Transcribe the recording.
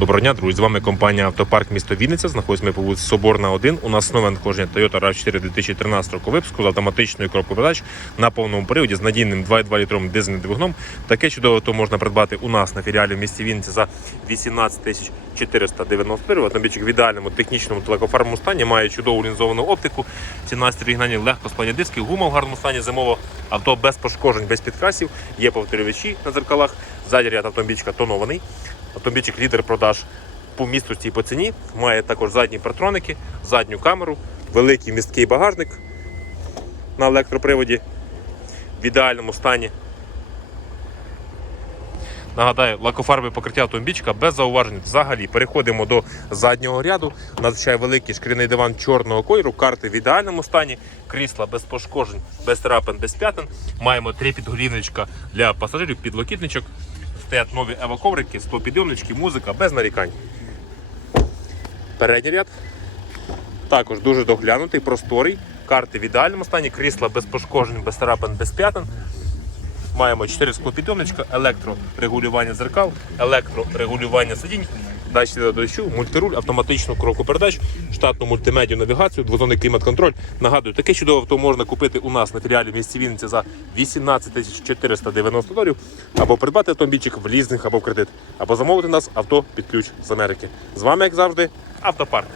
Доброго дня, друзі. З вами компанія Автопарк місто Вінниця. Знаходимося по вулиці Соборна 1. У нас нове надходження Toyota RAV4 2013 року випуску з автоматичною коробкою передач на повному приводі з надійним 2,2 літровим дизельним двигуном. Таке чудове авто можна придбати у нас на філіалі в місті Вінниця за 18 тисяч 490 гривень. Автомобільчик в ідеальному технічному та лакофарбовому стані має чудову лінзовану оптику. Ціна оригінальні легко складні диски, гума в гарному стані зимово. Авто без пошкоджень, без підкрасів. Є повторювачі на дзеркалах. Ззаді ряд автомобільчика тонований. Автомобільчик лідер продаж по місткості і по ціні. Має також задні партроники, задню камеру, великий місткий багажник на електроприводі в ідеальному стані. Нагадаю, лакофарбове покриття автомобільчика без зауважень взагалі. Переходимо до заднього ряду. Надзвичай великий шкіряний диван чорного кольору, карти в ідеальному стані, крісла без пошкоджень, без трапин, без п'ятин. Маємо три підголівничка для пасажирів, підлокітничок. Стоять нові еваковрики, стопідйомнички, музика без нарікань. Передній ряд. Також дуже доглянутий, просторий. Карти в ідеальному стані, крісла без пошкоджень, без царапин, без п'ятин. Маємо 4 склопідйомничка, електрорегулювання зеркал, електрорегулювання сидінь, датчики до дощу, мультируль, автоматичну коробку передач, штатну мультимедію навігацію, двозонний клімат-контроль. Нагадую, таке чудове авто можна купити у нас на філіалі в місті Вінниця за 18 тисяч 490 доларів, або придбати автомобільчик в лізинг або в кредит, або замовити нас авто під ключ з Америки. З вами, як завжди, автопарк.